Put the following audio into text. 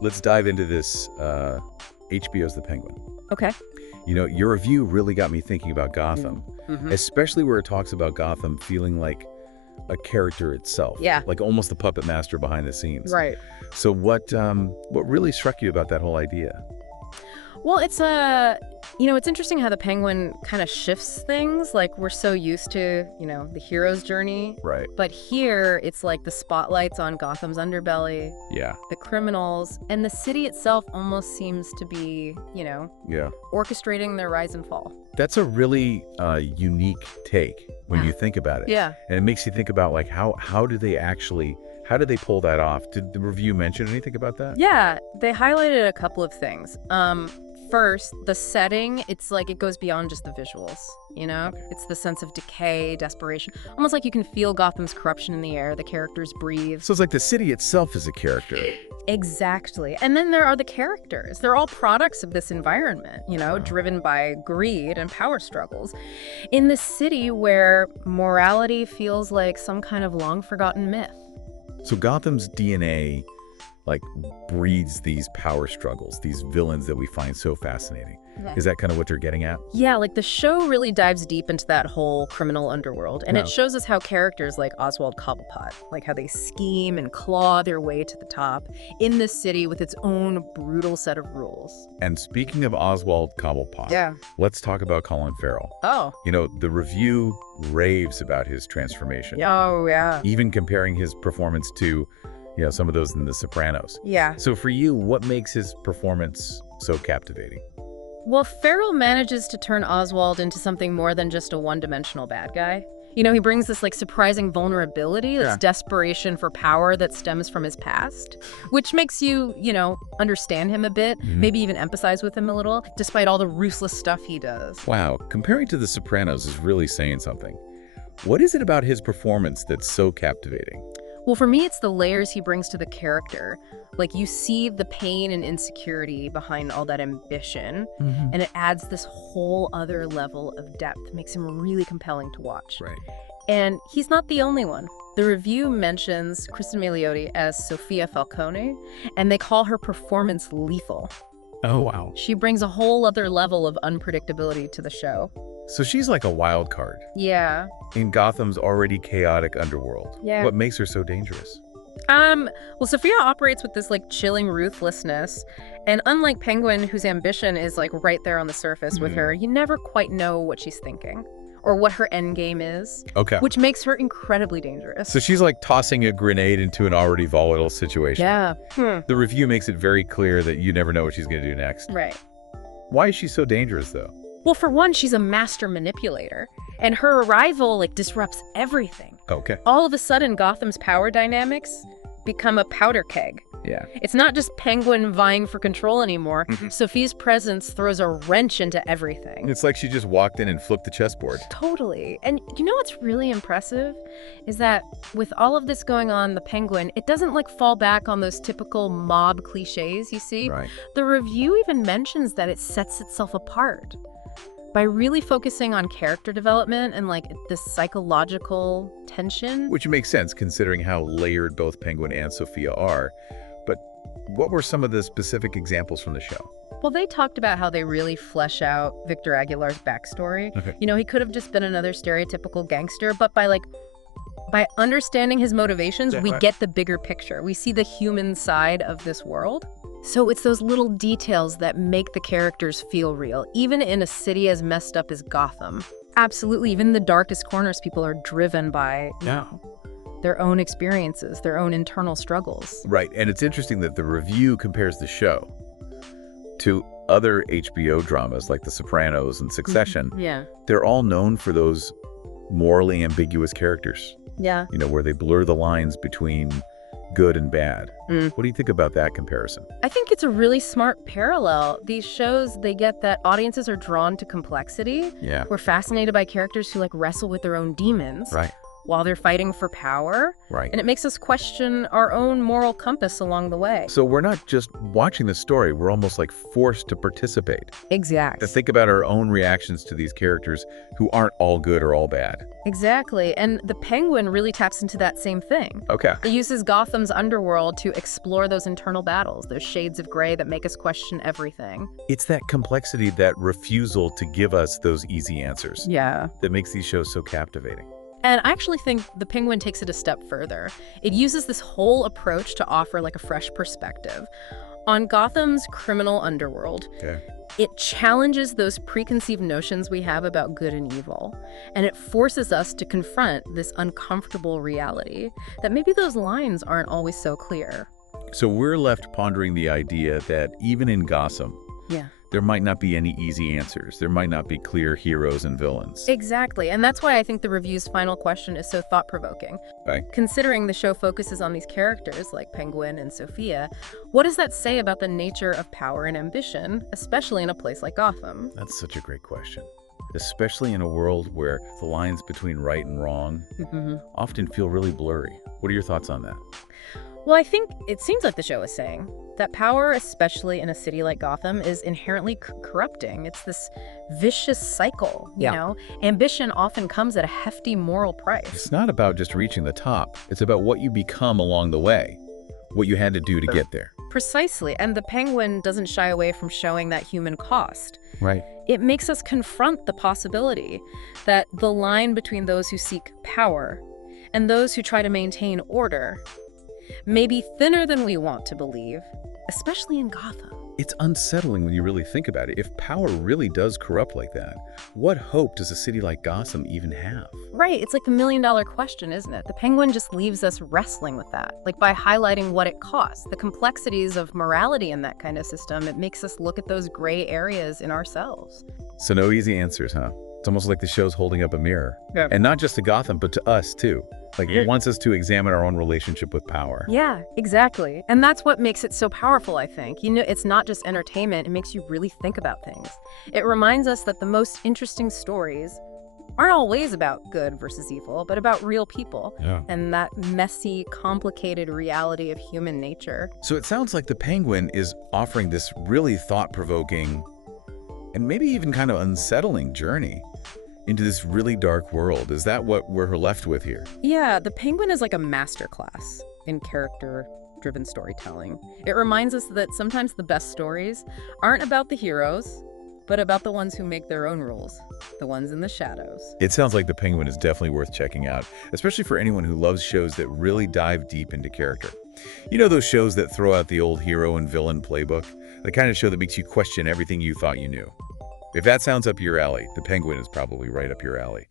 Let's dive into this HBO's The Penguin. Okay. You know, your review really got me thinking about Gotham, especially where it talks about Gotham feeling like a character itself. Yeah. Like almost the puppet master behind the scenes. Right. So what really struck you about that whole idea? Well, it's it's interesting how the Penguin kind of shifts things. Like, we're so used to, the hero's journey. Right. But here, it's like the spotlight's on Gotham's underbelly. Yeah. The criminals. And the city itself almost seems to be, orchestrating their rise and fall. That's a really unique take when you think about it. Yeah. And it makes you think about, like, how do they pull that off? Did the review mention anything about that? Yeah, they highlighted a couple of things. First, the setting, it's like it goes beyond just the visuals, Okay. It's the sense of decay, desperation. Almost like you can feel Gotham's corruption in the air. The characters breathe. So it's like the city itself is a character. Exactly. And then there are the characters. They're all products of this environment, driven by greed and power struggles. In this city where morality feels like some kind of long-forgotten myth. So Gotham's DNA, breeds these power struggles, these villains that we find so fascinating. Yeah. Is that kind of what you're getting at? Yeah, the show really dives deep into that whole criminal underworld. And it shows us how characters like Oswald Cobblepot, how they scheme and claw their way to the top in this city with its own brutal set of rules. And speaking of Oswald Cobblepot, let's talk about Colin Farrell. Oh. The review raves about his transformation. Oh, yeah. Even comparing his performance to some of those in The Sopranos. Yeah. So for you, what makes his performance so captivating? Well, Farrell manages to turn Oswald into something more than just a one-dimensional bad guy. He brings this surprising vulnerability, this desperation for power that stems from his past, which makes you, understand him a bit, maybe even empathize with him a little, despite all the ruthless stuff he does. Wow, comparing to The Sopranos is really saying something. What is it about his performance that's so captivating? Well, for me, it's the layers he brings to the character. You see the pain and insecurity behind all that ambition, and it adds this whole other level of depth. Makes him really compelling to watch. Right. And he's not the only one. The review mentions Cristin Milioti as Sofia Falcone, and they call her performance lethal. Oh, wow. She brings a whole other level of unpredictability to the show. So she's like a wild card. Yeah. In Gotham's already chaotic underworld. Yeah. What makes her so dangerous? Well, Sofia operates with this chilling ruthlessness, and unlike Penguin, whose ambition is right there on the surface with her, you never quite know what she's thinking or what her end game is. Okay. Which makes her incredibly dangerous. So she's like tossing a grenade into an already volatile situation. Yeah. The review makes it very clear that you never know what she's going to do next. Right. Why is she so dangerous, though? Well, for one, she's a master manipulator, and her arrival disrupts everything. Okay. All of a sudden, Gotham's power dynamics become a powder keg. Yeah. It's not just Penguin vying for control anymore. Sophia's presence throws a wrench into everything. It's like she just walked in and flipped the chessboard. Totally. And what's really impressive is that with all of this going on, the Penguin, it doesn't fall back on those typical mob cliches you see. Right. The review even mentions that it sets itself apart by really focusing on character development and this psychological tension. Which makes sense considering how layered both Penguin and Sofia are. But what were some of the specific examples from the show? Well, they talked about how they really flesh out Victor Aguilar's backstory. Okay. He could have just been another stereotypical gangster, but by understanding his motivations, we get the bigger picture. We see the human side of this world. So it's those little details that make the characters feel real, even in a city as messed up as Gotham. Absolutely, even in the darkest corners, people are driven by their own experiences, their own internal struggles. Right, and it's interesting that the review compares the show to other HBO dramas like The Sopranos and Succession. Yeah. They're all known for those morally ambiguous characters. Yeah. Where they blur the lines between good and bad. What do you think about that comparison? I think it's a really smart parallel. These shows, they get that audiences are drawn to complexity. Yeah. We're fascinated by characters who wrestle with their own demons. Right. while they're fighting for power. Right. And it makes us question our own moral compass along the way. So we're not just watching the story, we're almost like forced to participate. Exactly. To think about our own reactions to these characters who aren't all good or all bad. Exactly. And the Penguin really taps into that same thing. Okay. It uses Gotham's underworld to explore those internal battles, those shades of gray that make us question everything. It's that complexity, that refusal to give us those easy answers. Yeah. That makes these shows so captivating. And I actually think the Penguin takes it a step further. It uses this whole approach to offer like a fresh perspective on Gotham's criminal underworld. Okay. It challenges those preconceived notions we have about good and evil, and it forces us to confront this uncomfortable reality that maybe those lines aren't always so clear. So we're left pondering the idea that even in Gotham, there might not be any easy answers. There might not be clear heroes and villains. Exactly, and that's why I think the review's final question is so thought-provoking. Right. Considering the show focuses on these characters like Penguin and Sofia, what does that say about the nature of power and ambition, especially in a place like Gotham? That's such a great question. Especially in a world where the lines between right and wrong often feel really blurry. What are your thoughts on that? Well, I think it seems like the show is saying that power, especially in a city like Gotham, is inherently corrupting. It's this vicious cycle, you know? Ambition often comes at a hefty moral price. It's not about just reaching the top. It's about what you become along the way, what you had to do to get there. Precisely, and the Penguin doesn't shy away from showing that human cost. Right. It makes us confront the possibility that the line between those who seek power and those who try to maintain order may be thinner than we want to believe, especially in Gotham. It's unsettling when you really think about it. If power really does corrupt like that, what hope does a city like Gotham even have? Right, it's like the million-dollar question, isn't it? The Penguin just leaves us wrestling with that. Like by highlighting what it costs, the complexities of morality in that kind of system, it makes us look at those gray areas in ourselves. So no easy answers, huh? It's almost like the show's holding up a mirror. Yeah. And not just to Gotham, but to us too. Like it wants us to examine our own relationship with power. Yeah, exactly. And that's what makes it so powerful, I think. You know, it's not just entertainment, it makes you really think about things. It reminds us that the most interesting stories aren't always about good versus evil, but about real people and that messy, complicated reality of human nature. So it sounds like the Penguin is offering this really thought-provoking and maybe even kind of unsettling journey into this really dark world. Is that what we're left with here? Yeah, the Penguin is like a masterclass in character-driven storytelling. It reminds us that sometimes the best stories aren't about the heroes, but about the ones who make their own rules, the ones in the shadows. It sounds like the Penguin is definitely worth checking out, especially for anyone who loves shows that really dive deep into character. You know those shows that throw out the old hero and villain playbook? The kind of show that makes you question everything you thought you knew. If that sounds up your alley, the Penguin is probably right up your alley.